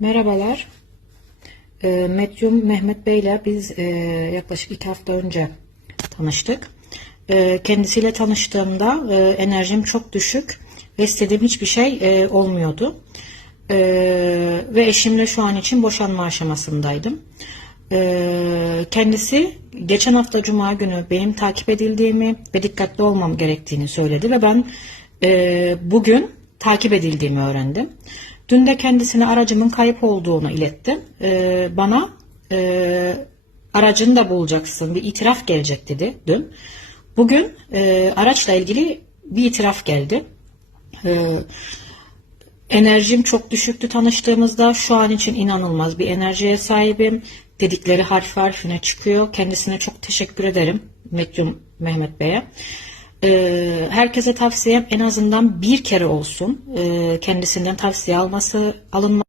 Merhabalar. E, Medyum Mehmet Bey ile biz e, yaklaşık iki hafta önce tanıştık. E, kendisiyle tanıştığımda e, enerjim çok düşük ve istediğim hiçbir şey e, olmuyordu. E, ve eşimle şu an için boşanma aşamasındaydım. E, kendisi geçen hafta Cuma günü benim takip edildiğimi ve dikkatli olmam gerektiğini söyledi ve ben e, bugün takip edildiğimi öğrendim. Dün de kendisine aracımın kayıp olduğunu ilettim. E, bana e, aracını da bulacaksın bir itiraf gelecek dedi dün. Bugün e, araçla ilgili bir itiraf geldi. E, Enerjim çok düşüktü tanıştığımızda. Şu an için inanılmaz bir enerjiye sahibim. Dedikleri harf harfine çıkıyor. Kendisine çok teşekkür ederim. Medyum Mehmet Bey'e. Ee, herkese tavsiyem en azından bir kere olsun e, kendisinden tavsiye alması alınması